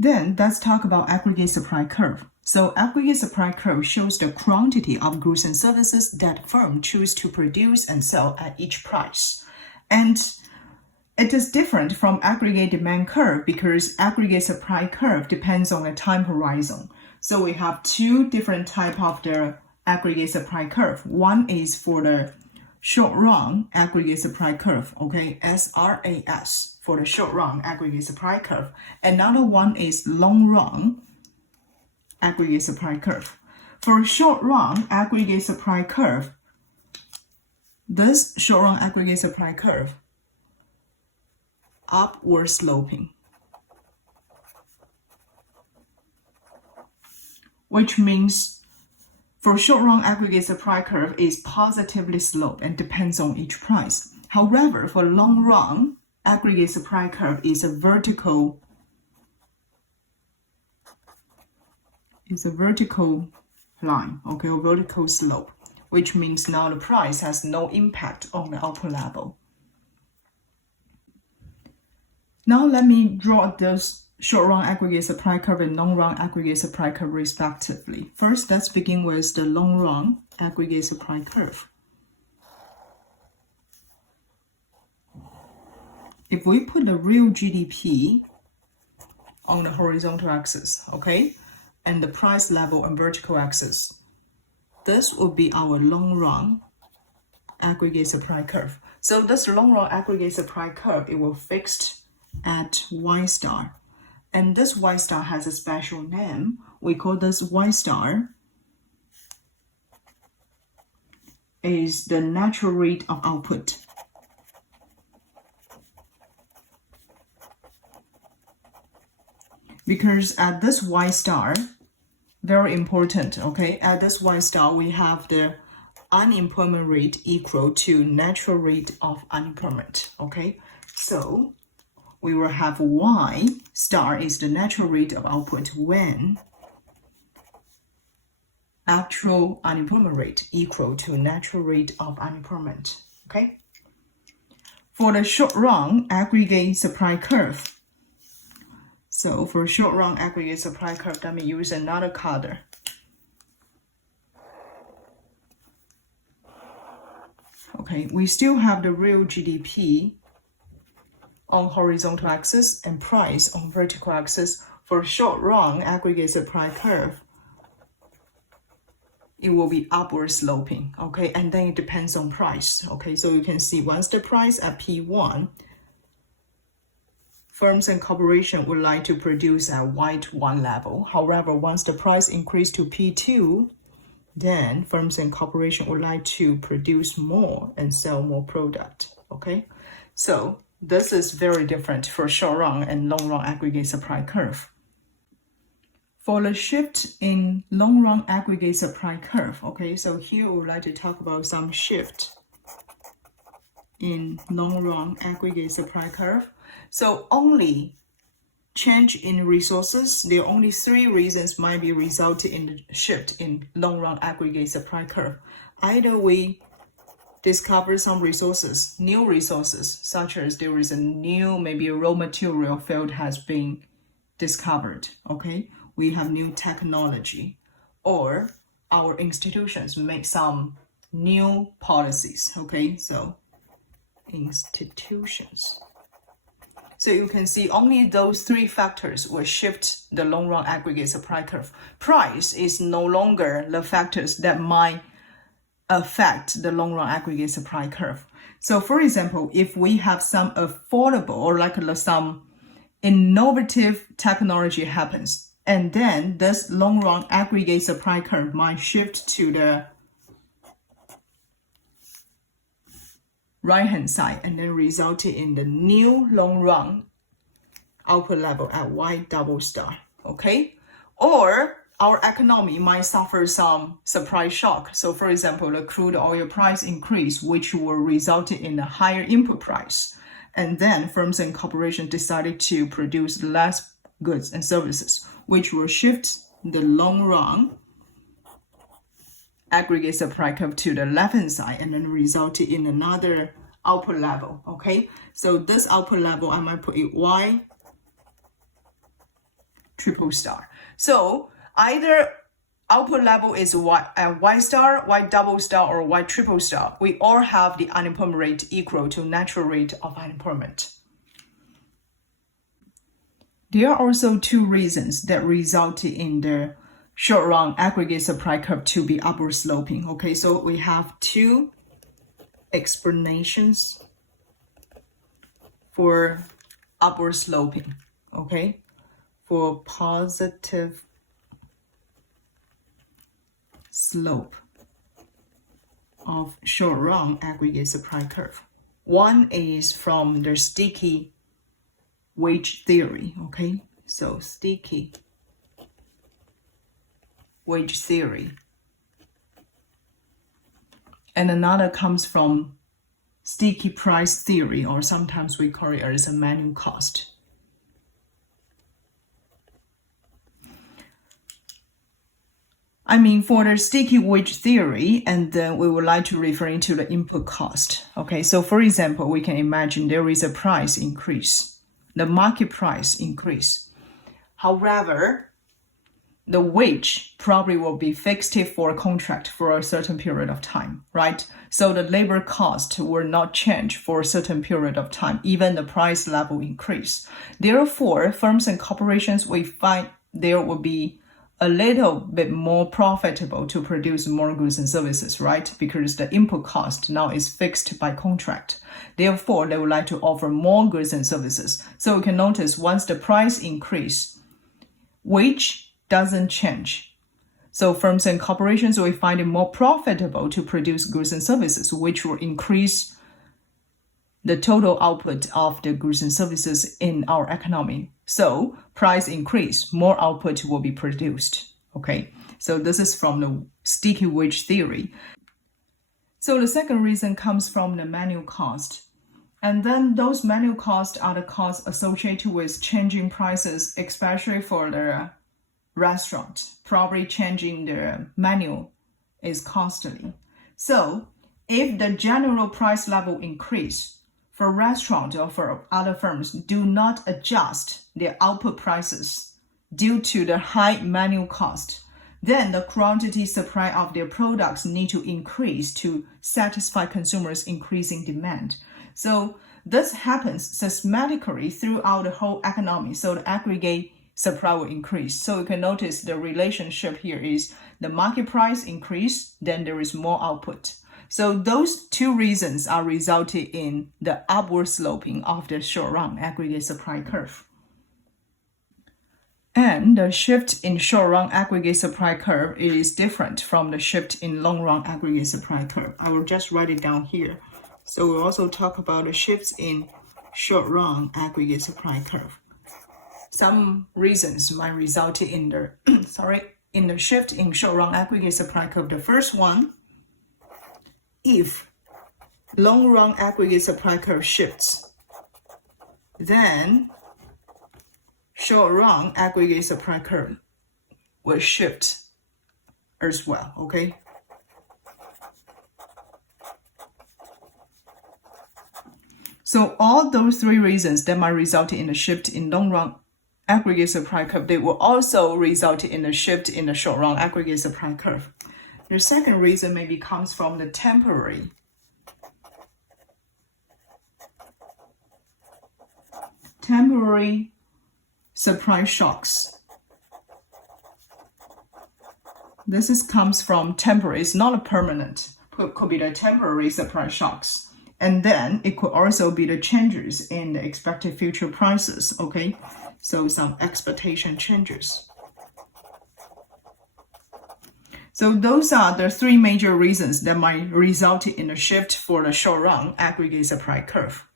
Then let's talk about aggregate supply curve. So aggregate supply curve shows the quantity of goods and services that firm choose to produce and sell at each price. And it is different from aggregate demand curve because aggregate supply curve depends on a time horizon. So we have two different types of the aggregate supply curve. One is for the short run aggregate supply curve, okay, SRAS, for the short run aggregate supply curve. Another one is long run aggregate supply curve. For short run aggregate supply curve, this short run aggregate supply curve upward sloping, which means for short run aggregate supply curve is positively sloped and depends on each price. However, for long run aggregate supply curve is a vertical line, okay, or vertical slope, which means now the price has no impact on the output level. Now let me draw those short run aggregate supply curve and long run aggregate supply curve respectively. First, let's begin with the long run aggregate supply curve. If we put the real GDP on the horizontal axis, okay, and the price level on vertical axis, this will be our long run aggregate supply curve. So this long run aggregate supply curve, it will fixed at Y star. And this Y star has a special name. We call this Y star is the natural rate of output. Because at this Y star, very important, okay, at this Y star, we have the unemployment rate equal to natural rate of unemployment, okay? So we will have Y star is the natural rate of output when actual unemployment rate equal to natural rate of unemployment, okay? For the short run aggregate supply curve, so for short run aggregate supply curve, let me use another color. Okay, we still have the real GDP on horizontal axis and price on vertical axis. For short run aggregate supply curve, it will be upward sloping, okay, and then it depends on price, okay. So you can see once the price at P1, firms and corporations would like to produce at Y1 level. However, once the price increase to P2, then firms and corporations would like to produce more and sell more product, okay. So this is very different for short run and long run aggregate supply curve. For the shift in long run aggregate supply curve, okay, so here we would like to talk about some shift in long run aggregate supply curve. So only change in resources, there are only three reasons might be resulted in the shift in long run aggregate supply curve. Either we discover some resources, new resources, such as there is a new, maybe a raw material field has been discovered, okay? We have new technology, or our institutions make some new policies, okay? So institutions. So you can see only those three factors will shift the long run aggregate supply curve. Price is no longer the factors that might affect the long run aggregate supply curve. So for example, if we have some affordable or like some innovative technology happens, and then this long run aggregate supply curve might shift to the right hand side and then resulting in the new long run output level at Y double star, okay? Or our economy might suffer some supply shock. So for example, the crude oil price increase, which will result in a higher input price. And then firms and corporations decided to produce less goods and services, which will shift the long run aggregate supply curve to the left-hand side and then result in another output level, okay? So this output level, I might put it Y triple star. So either output level is Y star, Y double star, or Y triple star. We all have the unemployment rate equal to natural rate of unemployment. There are also two reasons that result in the short-run aggregate supply curve to be upward sloping. Okay, so we have two explanations for upward sloping. Okay, for positive slope of short-run aggregate supply curve. One is from the sticky wage theory. Okay, so sticky wage theory. And another comes from sticky price theory, or sometimes we call it as a manual cost. I mean, for the sticky wage theory, and then we would like to refer into the input cost. Okay, so for example, we can imagine there is a price increase, the market price increase. However, the wage probably will be fixed for a contract for a certain period of time, right? So the labor cost will not change for a certain period of time, even the price level increase. Therefore, firms and corporations, we find there will be a little bit more profitable to produce more goods and services, right? Because the input cost now is fixed by contract. Therefore, they would like to offer more goods and services. So you can notice once the price increase, wage doesn't change. So firms and corporations will find it more profitable to produce goods and services, which will increase the total output of the goods and services in our economy. So price increase, more output will be produced. Okay, so this is from the sticky wage theory. So the second reason comes from the manual cost. And then those manual costs are the costs associated with changing prices, especially for the restaurant. Probably changing the menu is costly. So if the general price level increase, for restaurant or for other firms, do not adjust their output prices due to the high manual cost, then the quantity supply of their products need to increase to satisfy consumers' increasing demand. So this happens systematically throughout the whole economy. So the aggregate supply will increase. So you can notice the relationship here is the market price increase, then there is more output. So those two reasons are resulting in the upward sloping of the short-run aggregate supply curve. And the shift in short-run aggregate supply curve is different from the shift in long-run aggregate supply curve. I will just write it down here. So we'll also talk about the shifts in short-run aggregate supply curve. Some reasons might result in the in the shift in short-run aggregate supply curve. The first one, if long-run aggregate supply curve shifts, then short-run aggregate supply curve will shift as well, okay? So all those three reasons that might result in a shift in long-run aggregate supply curve, they will also result in a shift in the short-run aggregate supply curve. The second reason maybe comes from the temporary supply shocks. This comes from temporary, it's not a permanent, could be the temporary supply shocks. And then it could also be the changes in the expected future prices, okay? So some expectation changes. So those are the three major reasons that might result in a shift for the short-run aggregate supply curve.